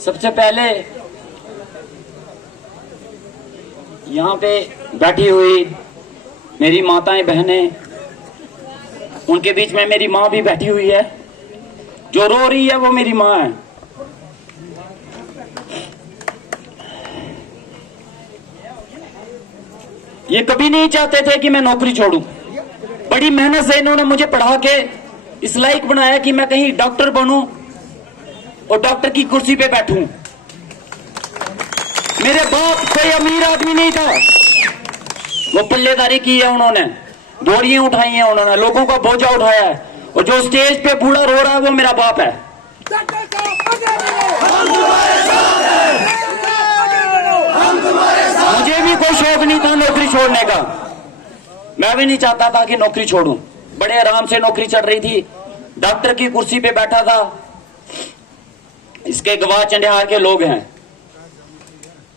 सबसे पहले यहाँ पे बैठी हुई मेरी माताएं बहनें, उनके बीच में मेरी माँ भी बैठी हुई है। जो रो रही है वो मेरी माँ है। ये कभी नहीं चाहते थे कि मैं नौकरी छोड़ूं। बड़ी मेहनत से इन्होंने मुझे पढ़ा के इस लायक बनाया कि मैं कहीं डॉक्टर बनूं और डॉक्टर की कुर्सी पे बैठूं। मेरे बाप कोई अमीर आदमी नहीं था, वो पल्लेदारी की है उन्होंने, बोरियां उठाई हैं उन्होंने, लोगों का बोझा उठाया है। और जो स्टेज पे बूढ़ा रो रहा है वो मेरा बाप है। मुझे भी कोई शौक नहीं था नौकरी छोड़ने का, मैं भी नहीं चाहता था कि नौकरी छोड़ूं। बड़े आराम से नौकरी चल रही थी, डॉक्टर की कुर्सी पे बैठा था। इसके गवाह चंडिहार के लोग हैं।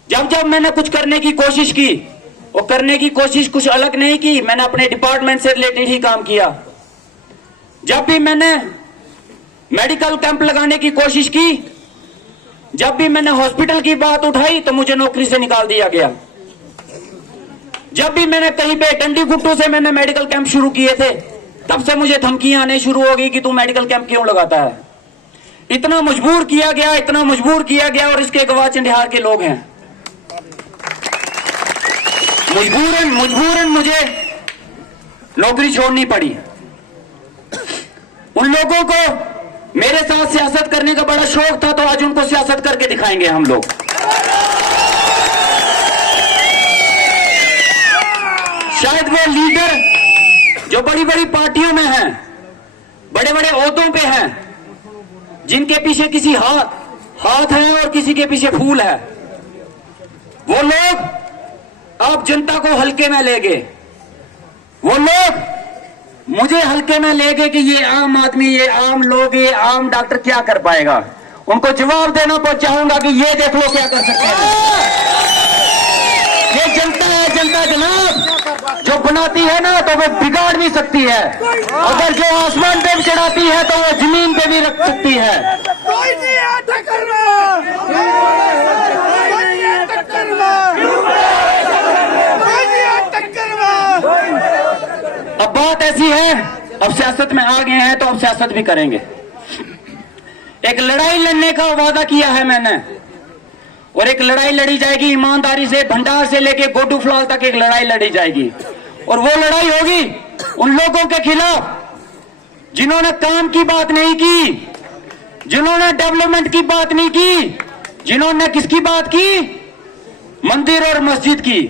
जब जब मैंने कुछ करने की कोशिश की, वो करने की कोशिश कुछ अलग नहीं की, मैंने अपने डिपार्टमेंट से रिलेटेड ही काम किया। जब भी मैंने मेडिकल कैंप लगाने की कोशिश की, जब भी मैंने हॉस्पिटल की बात उठाई तो मुझे नौकरी से निकाल दिया गया। जब भी मैंने कहीं पे डंडी गुट्टू से मैंने मेडिकल कैंप शुरू किए थे, तब से मुझे धमकियां आने शुरू हो गई कि तू मेडिकल कैंप क्यों लगाता है। इतना मजबूर किया गया, इतना मजबूर किया गया, और इसके गवाह चंडिहार के लोग हैं। मजबूरन मुझे नौकरी छोड़नी पड़ी। उन लोगों को मेरे साथ सियासत करने का बड़ा शौक था, तो आज उनको सियासत करके दिखाएंगे हम लोग। शायद वो लीडर जो बड़ी बड़ी पार्टियों में हैं, बड़े बड़े ओहदों पे हैं, जिनके पीछे किसी हाथ है और किसी के पीछे फूल है, वो लोग आप जनता को हल्के में ले गए। वो लोग मुझे हल्के में ले गए कि ये आम आदमी, ये आम लोग, ये आम डॉक्टर क्या कर पाएगा। उनको जवाब देना चाहूंगा कि ये देख लो क्या कर सकते हैं। ये जनता है, जनता जनाब, जो बनाती है ना तो वो बिगाड़ भी सकती है। अगर जो आसमान पे भी चढ़ाती है तो वो जमीन पे भी रख सकती है। अब बात ऐसी है, अब सियासत में आ गए हैं तो अब सियासत भी करेंगे। एक लड़ाई लड़ने का वादा किया है मैंने, और एक लड़ाई लड़ी जाएगी ईमानदारी से। भंडार से लेके गोडू फ्लाल तक एक लड़ाई लड़ी जाएगी, और वो लड़ाई होगी उन लोगों के खिलाफ जिन्होंने काम की बात नहीं की, जिन्होंने डेवलपमेंट की बात नहीं की, जिन्होंने किसकी बात की, मंदिर और मस्जिद की,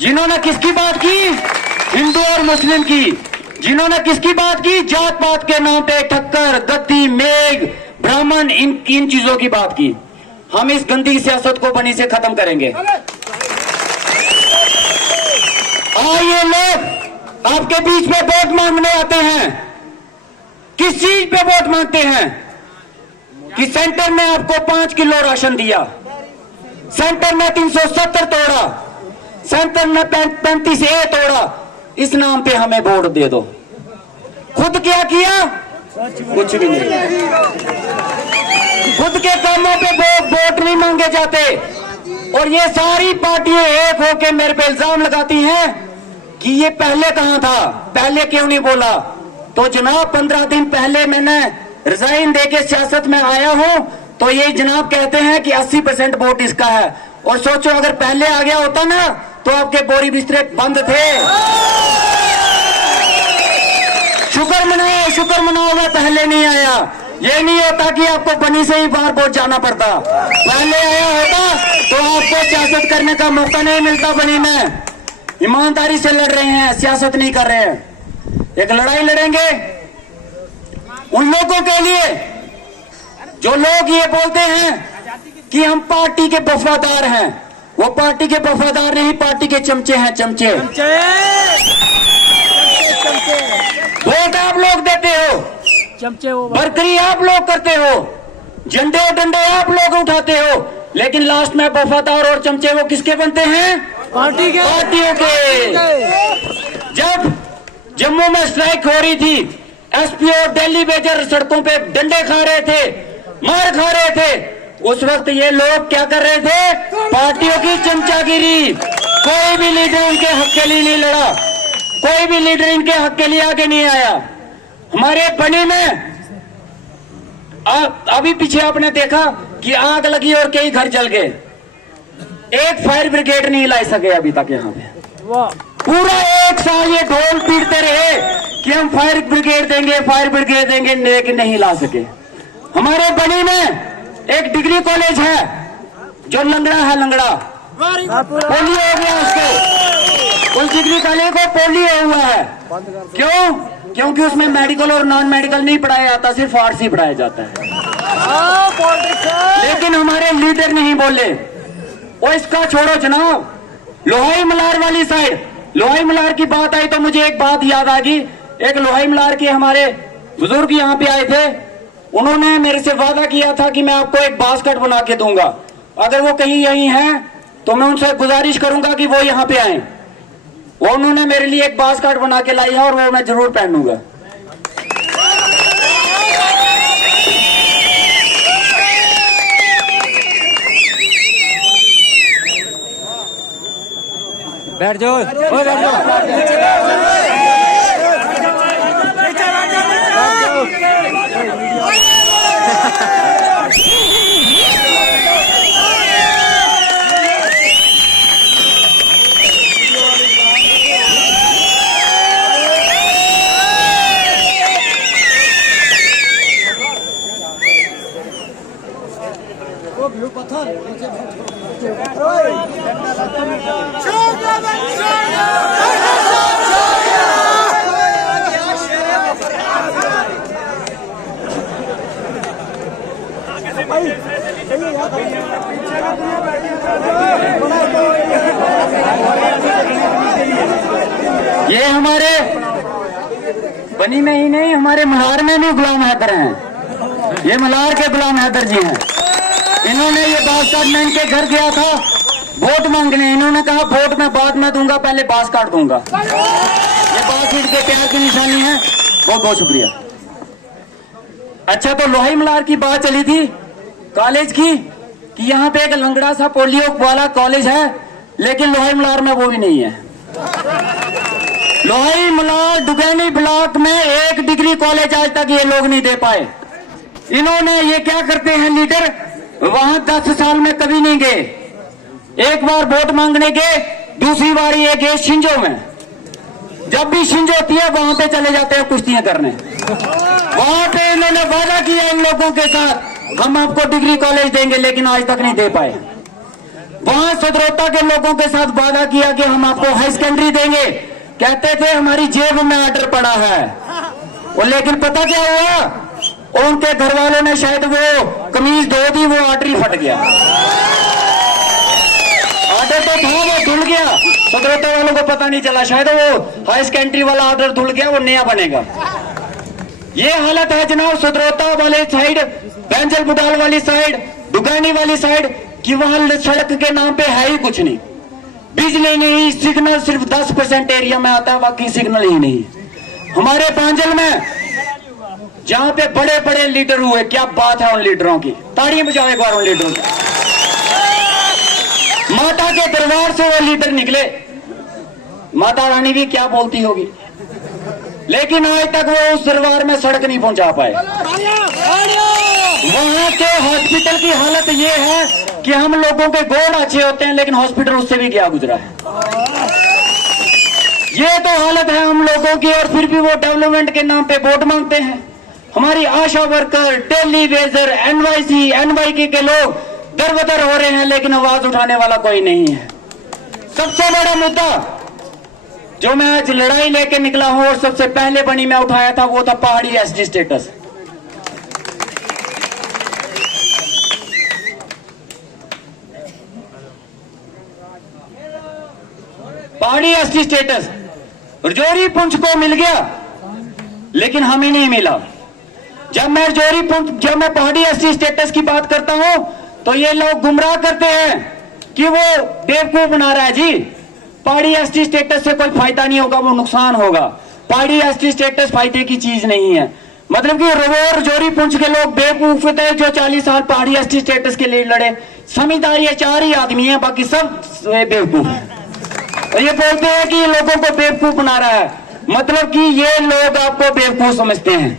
जिन्होंने किसकी बात की, हिंदू और मुस्लिम की, जिन्होंने किसकी बात की, जात पात के नाम पे ठक्कर, गद्दी, मेघ, ब्राह्मण, इन चीजों की बात की। हम इस गंदी सियासत को बनी से खत्म करेंगे। आइए लोग आपके बीच में वोट मांगने आते हैं। किस चीज पे वोट मांगते हैं? कि सेंटर ने आपको 5 किलो राशन दिया, सेंटर ने 370 तोड़ा, सेंटर ने 35A तोड़ा, इस नाम पे हमें वोट दे दो। खुद क्या किया? कुछ भी नहीं। खुद के कामों पे वोट नहीं मांगे जाते। और ये सारी पार्टियां एक होके मेरे पे इल्जाम लगाती हैं कि ये पहले कहां था, पहले क्यों नहीं बोला। तो जनाब 15 दिन पहले मैंने रिजाइन देके सियासत में आया हूं, तो ये जनाब कहते हैं कि 80% वोट इसका है। और सोचो अगर पहले आ गया होता ना तो आपके बोरी बिस्तरे बंद थे। शुक्र मनाओ पहले नहीं आया। ये नहीं होता कि आपको बनी से ही बाहर वोट जाना पड़ता। पहले आया होता तो आपको सियासत करने का मौका नहीं मिलता। बनी में ईमानदारी से लड़ रहे हैं, सियासत नहीं कर रहे हैं। एक लड़ाई लड़ेंगे उन लोगों के लिए जो लोग ये बोलते हैं कि हम पार्टी के वफादार हैं। वो पार्टी के वफादार नहीं, पार्टी के चमचे हैं, चमचे। वोट आप लोग देते हो, चमचे वो बरकरी आप लोग करते हो, झंडे और डंडे आप लोग उठाते हो, लेकिन लास्ट में वफादार और चमचे वो किसके बनते हैं? पार्टियों के। जब जम्मू में स्ट्राइक हो रही थी, एसपी और दिल्ली बेजर सड़कों पे डंडे खा रहे थे, मार खा रहे थे, उस वक्त ये लोग क्या कर रहे थे? पार्टियों की चमचागिरी। कोई भी लीडर इनके हक के लिए नहीं लड़ा, कोई भी लीडर इनके हक के लिए आगे नहीं आया। हमारे बनी में अभी पीछे आपने देखा कि आग लगी और कई घर जल गए, एक फायर ब्रिगेड नहीं ला सके अभी तक। यहाँ पे पूरा एक साल ये ढोल पीटते रहे कि हम फायर ब्रिगेड देंगे, फायर ब्रिगेड देंगे, लेकिन नहीं ला सके। हमारे बनी में एक डिग्री कॉलेज है जो लंगड़ा है, लंगड़ा पोलियो हो गया उसको, उस डिग्री कॉलेज को पोलियो हुआ है। क्यों? क्योंकि उसमें मेडिकल और नॉन मेडिकल नहीं पढ़ाया जाता, सिर्फ आर्ट्स ही पढ़ाया जाता है। लेकिन हमारे लीडर नहीं बोले। वो इसका छोड़ो जनाब, लोहाई मलार वाली साइड, लोहाई मलार की बात आई तो मुझे एक बात याद आ गई। एक लोहाई मलार के हमारे बुजुर्ग यहाँ पे आए थे, उन्होंने मेरे से वादा किया था कि मैं आपको एक बास्केट बना के दूंगा। अगर वो कहीं यहीं हैं तो मैं उनसे गुजारिश करूंगा कि वो यहाँ पे आए। वो उन्होंने मेरे लिए एक बास्केट बना के लाई है और वो मैं जरूर पहनूंगा। बैठ जाओ, बैठ जाओ। ये हमारे बनी में ही नहीं, हमारे मल्हार में भी गुलाम हैदर हैं। ये मल्हार के गुलाम हैदर जी हैं। इन्होंने ये बास्केट, मैं इनके घर गया था वोट मांगने, इन्होंने कहा वोट मैं बाद में दूंगा, पहले बास्केट दूंगा। ये बास्केट के प्यार की निशानी है। बहुत बहुत शुक्रिया। अच्छा, तो लोहाई मल्हार की बात चली थी कॉलेज की कि यहाँ पे एक लंगड़ा सा पोलियो वाला कॉलेज है, लेकिन लोहाई मल्हार में वो भी नहीं है। लोहाई मल्हार डुगैनी ब्लॉक में एक डिग्री कॉलेज आज तक ये लोग नहीं दे पाए। इन्होंने ये क्या करते हैं लीडर, वहां 10 साल में कभी नहीं गए। एक बार वोट मांगने के, दूसरी बार ये गए शिंजो में। जब भी शिंजो होती है वहां पे चले जाते हैं कुश्तियां करने। वहां पे इन्होंने वादा किया इन लोगों के साथ, हम आपको डिग्री कॉलेज देंगे, लेकिन आज तक नहीं दे पाए। वहां सदरोता के लोगों के साथ वादा किया कि हम आपको हाई सेकेंडरी देंगे, कहते थे हमारी जेब में ऑर्डर पड़ा है। और लेकिन पता क्या हुआ, उनके घर वालों ने शायद वो कमीज धो दी, वो ऑर्डर ही फट गया। ऑर्डर तो था, वो धुल गया, सदरोता वालों को पता नहीं चला, शायद वो हाई सेकेंडरी वाला ऑर्डर धुल गया, वो नया बनेगा। ये हालत है जनाब सदरोता वाले साइड, बैंजल बुडाल वाली साइड, डुगानी वाली साइड, कि वहां सड़क के नाम पे है ही कुछ नहीं। बिजली नहीं, सिग्नल सिर्फ 10% एरिया में आता है, बाकी सिग्नल ही नहीं। हमारे पांजल में जहां पे बड़े बड़े लीडर हुए, क्या बात है उन लीडरों की, ताड़ियां बजाओ एक बार उन लीडरों की। माता के दरबार से वो लीडर निकले, माता रानी भी क्या बोलती होगी, लेकिन आज तक वो उस दरबार में सड़क नहीं पहुंचा पाए। वहां के हॉस्पिटल की हालत ये है कि हम लोगों के गोड़ अच्छे होते हैं, लेकिन हॉस्पिटल उससे भी क्या गुजरा है। ये तो हालत है हम लोगों की, और फिर भी वो डेवलपमेंट के नाम पे वोट मांगते हैं। हमारी आशा worker, daily Vaser, NYC, NYK के लोग दरबदर हो रहे हैं, लेकिन आवाज उठाने वाला कोई नहीं है। सबसे बड़ा मुद्दा जो मैं आज लड़ाई लेके निकला हूं और सबसे पहले बनी में उठाया था, वो था पहाड़ी एसटी स्टेटस। पहाड़ी एसटी स्टेटस रजौरी पुंछ को मिल गया, लेकिन हमें नहीं मिला। जब मैं पहाड़ी एसटी स्टेटस की बात करता हूं तो ये लोग गुमराह करते हैं कि वो बेवकूफ बना रहा है जी, पहाड़ी एसटी स्टेटस से कोई फायदा नहीं होगा, वो नुकसान होगा। पहाड़ी एसटी स्टेटस फायदे की चीज नहीं है। मतलब कि रवोर जोरी पुंछ के लोग बेवकूफ थे जो 40 साल पहाड़ी एसटी स्टेटस के लिए लड़े। समझदार ये 4 ही आदमी हैं, बाकी सब बेवकूफ हैं। और ये बोलते हैं कि ये लोगों को बेवकूफ बना रहा है, मतलब कि ये लोग आपको बेवकूफ समझते हैं।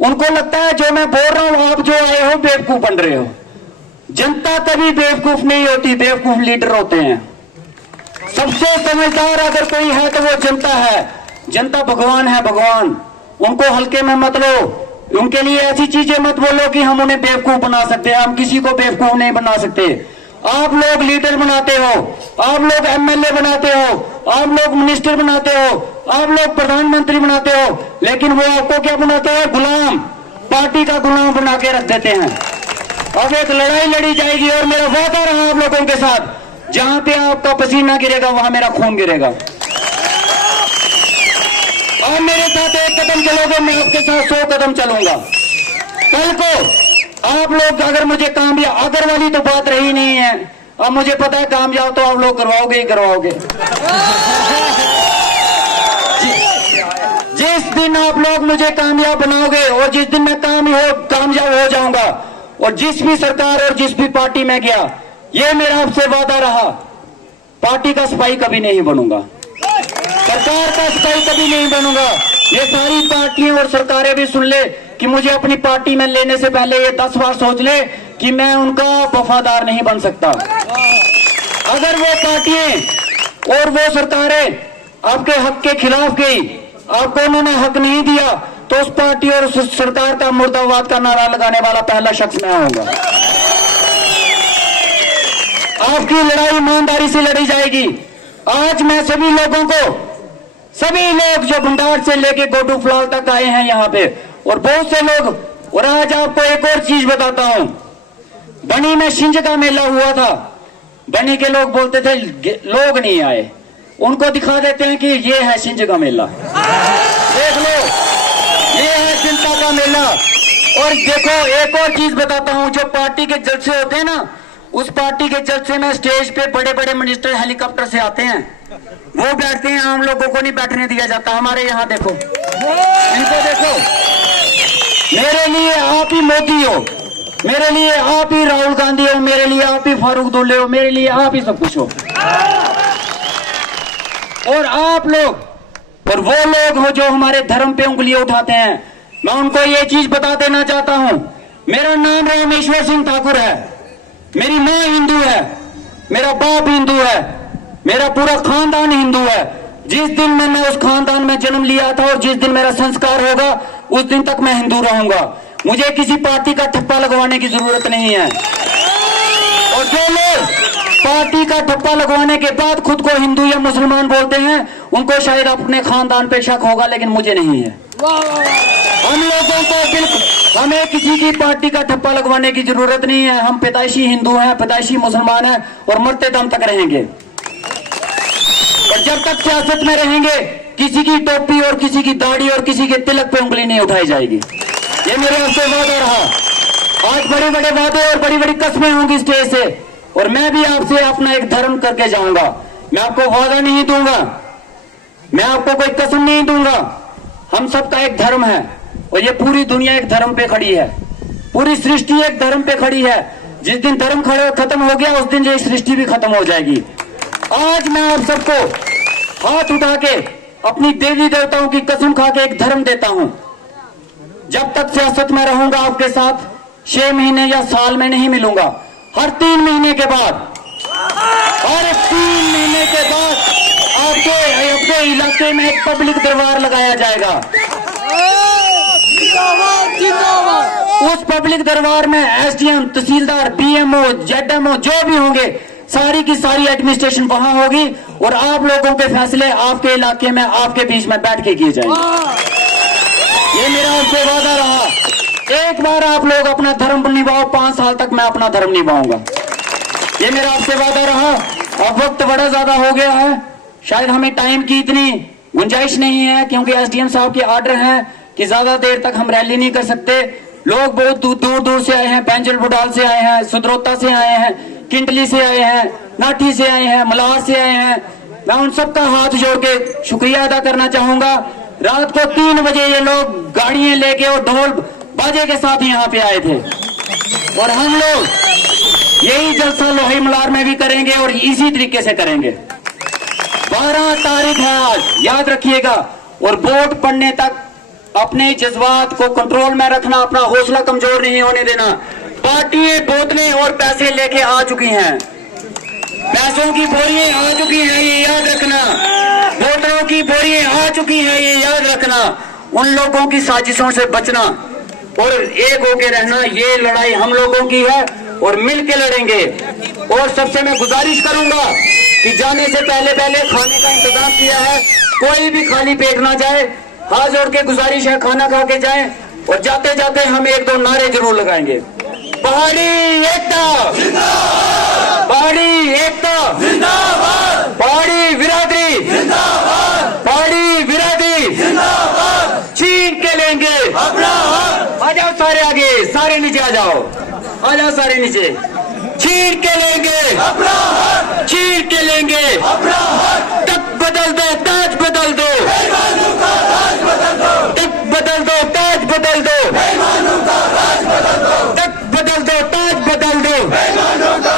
उनको लगता है जो मैं बोल रहा हूं आप जो आए हो बेवकूफ बन रहे हो। जनता कभी बेवकूफ नहीं होती, बेवकूफ लीडर होते हैं। सबसे समझदार अगर कोई है तो वो जनता है। जनता भगवान है, भगवान। उनको हल्के में मत लो, उनके लिए ऐसी चीजें मत बोलो कि हम उन्हें बेवकूफ बना सकते हैं। हम किसी को बेवकूफ नहीं बना सकते। आप लोग लीडर बनाते हो, आप लोग एमएलए बनाते हो, आप लोग मिनिस्टर बनाते हो, आप लोग प्रधानमंत्री बनाते हो, लेकिन वो आपको क्या बनाते हैं? गुलाम, पार्टी का गुलाम बना के रख देते हैं। अब एक लड़ाई लड़ी जाएगी और मेरा वादा रहा आप लोगों के साथ, जहां पे आपका पसीना गिरेगा वहां मेरा खून गिरेगा। आप मेरे साथ 1 कदम चलोगे, मैं आपके साथ 100 कदम चलूंगा। कल को आप लोग अगर मुझे कामयाब, अगर वाली तो बात रही नहीं है, अब मुझे पता है कामयाब तो आप लोग करवाओगे ही करवाओगे। जिस दिन आप लोग मुझे कामयाब बनाओगे और जिस दिन मैं कामयाब हो जाऊंगा और जिस भी सरकार और जिस भी पार्टी में गया, ये मेरा आपसे वादा रहा, पार्टी का सिपाही कभी नहीं बनूंगा, सरकार का सिपाही कभी नहीं बनूंगा। ये सारी पार्टियां और सरकारें भी सुन ले कि मुझे अपनी पार्टी में लेने से पहले ये 10 बार सोच ले कि मैं उनका वफादार नहीं बन सकता। अगर वो पार्टियां और वो सरकारें आपके हक के खिलाफ गई, आपको उन्होंने हक नहीं दिया, तो उस पार्टी और उस सरकार का मुर्दाबाद का नारा लगाने वाला पहला शख्स मैं होऊंगा। आपकी लड़ाई ईमानदारी से लड़ी जाएगी। आज मैं सभी लोगों को, सभी लोग जो भंडार से लेके गोडू फलाल तक आए हैं यहाँ पे, और बहुत से लोग, और आज आपको एक और चीज बताता हूं। बनी में शिंज का मेला हुआ था, बनी के लोग बोलते थे लोग नहीं आए, उनको दिखा देते हैं कि ये है शिंज का मेला, देख लो ये है जनता का मेला। और देखो एक और चीज बताता हूं, जो पार्टी के जलसे होते हैं ना, उस पार्टी के जलसे में स्टेज पे बड़े बड़े मिनिस्टर हेलीकॉप्टर से आते हैं, वो बैठते हैं, आम लोगों को नहीं बैठने दिया जाता। हमारे यहाँ देखो, इनको देखो, मेरे लिए आप ही मोदी हो, मेरे लिए आप ही राहुल गांधी हो, मेरे लिए आप ही फारूक दुल्ले हो, मेरे लिए आप ही सब कुछ हो। और आप लोग और वो लोग हो जो हमारे धर्म पे उंगलियां उठाते हैं, मैं उनको ये चीज बता देना चाहता हूं। मेरा नाम रामेश्वर सिंह ठाकुर है, मेरी माँ हिंदू है, मेरा बाप हिंदू है, मेरा पूरा खानदान हिंदू है। जिस दिन मैंने उस खानदान में जन्म लिया था और जिस दिन मेरा संस्कार होगा उस दिन तक मैं हिंदू रहूंगा। मुझे किसी पार्टी का ठप्पा लगवाने की जरूरत नहीं है। और जो लोग पार्टी का ठप्पा लगवाने के बाद खुद को हिंदू या मुसलमान बोलते हैं, उनको शायद अपने खानदान पे शक होगा, लेकिन मुझे नहीं है। हम लोगों को बिल्कुल, हमें किसी की पार्टी का ठप्पा लगवाने की जरूरत नहीं है। हम पैदाइशी हिंदू हैं, पैदाइशी मुसलमान हैं और मरते दम तक रहेंगे। और जब तक सियासत में रहेंगे, किसी की टोपी और किसी की दाढ़ी और किसी के तिलक पे उंगली नहीं उठाई जाएगी। ये मेरे आपसे वादा रहा। आज बड़े बड़े वादे और बड़ी बड़ी कस्में होंगी स्टेज से, और मैं भी आपसे अपना एक धर्म करके जाऊंगा। मैं आपको वादा नहीं दूंगा, मैं आपको कोई कसम नहीं दूंगा। हम सबका एक धर्म है और ये पूरी दुनिया एक धर्म पे खड़ी है, पूरी सृष्टि एक धर्म पे खड़ी है। जिस दिन धर्म खत्म हो गया उस दिन ये सृष्टि भी खत्म हो जाएगी। आज मैं आप सबको हाथ उठा के अपनी देवी देवताओं की कसम खा के एक धर्म देता हूं, जब तक सियासत में रहूंगा आपके साथ 6 महीने या साल में नहीं मिलूंगा, हर 3 महीने के बाद, हर 3 महीने के बाद आपके इलाके में एक पब्लिक दरबार लगाया जाएगा। उस पब्लिक दरबार में एसडीएम, तहसीलदार, बीएमओ, जेडएमओ जो भी होंगे, सारी की सारी एडमिनिस्ट्रेशन वहां होगी और आप लोगों के फैसले आपके इलाके में, आपके बीच में बैठ के किए जाएंगे। ये मेरा आपसे वादा रहा। एक बार आप लोग अपना धर्म निभाओ, 5 साल तक मैं अपना धर्म निभाऊंगा। ये मेरा आपसे वादा रहा। अब वक्त बड़ा ज्यादा हो गया है, शायद हमें टाइम की इतनी गुंजाइश नहीं है, क्योंकि एसडीएम साहब के आर्डर हैं कि ज्यादा देर तक हम रैली नहीं कर सकते। लोग बहुत दूर दूर से आए हैं, बैंजल बुडाल से आए हैं, सुद्रोता से आए हैं, किंडली से आए हैं, नाठी से आए हैं, मलार से आए हैं। मैं उन सबका हाथ जोड़ के शुक्रिया अदा करना चाहूंगा। रात को 3 बजे ये लोग गाड़ियां लेके और ढोल बाजे के साथ यहाँ पे आए थे। और हम लोग यही जलसा लोही मलार में भी करेंगे और इसी तरीके से करेंगे। 12 तारीख है आज, याद रखिएगा। और वोट पड़ने तक अपने जज्बात को कंट्रोल में रखना, अपना हौसला कमजोर नहीं होने देना। पार्टियां बोतलें और पैसे लेके आ चुकी हैं, पैसों की बोरियां आ चुकी हैं, ये याद रखना। वोटरों की बोरियां आ चुकी हैं, ये याद रखना। उन लोगों की साजिशों से बचना और एक होके रहना। ये लड़ाई हम लोगों की है और मिल के लड़ेंगे। और सबसे मैं गुजारिश करूंगा कि जाने से पहले खाने का इंतजाम किया है, कोई भी खाली पेट ना जाए। हाथ जोड़ के गुजारिश है, खाना खा के जाएं। और जाते जाते हम 1-2 नारे जरूर लगाएंगे। पहाड़ी एकता जिंदाबाद, पहाड़ी एकता जिंदाबाद, पहाड़ी बिरादरी जिंदाबाद, पहाड़ी बिरादरी जिंदाबाद। छीन के लेंगे अपना हक। आ जाओ सारे आगे, सारे नीचे आ जाओ, आ जाओ सारे नीचे। छीन के लेंगे अपना हक, छीन के लेंगे अपना हक। तक बदल दो, ताज बदल दो, बेईमानों का राज बदल दो। तक बदल दो, ताज बदल दो, बेईमानों का राज बदल दो। तक बदल दो, ताज बदल दो, बेईमानों का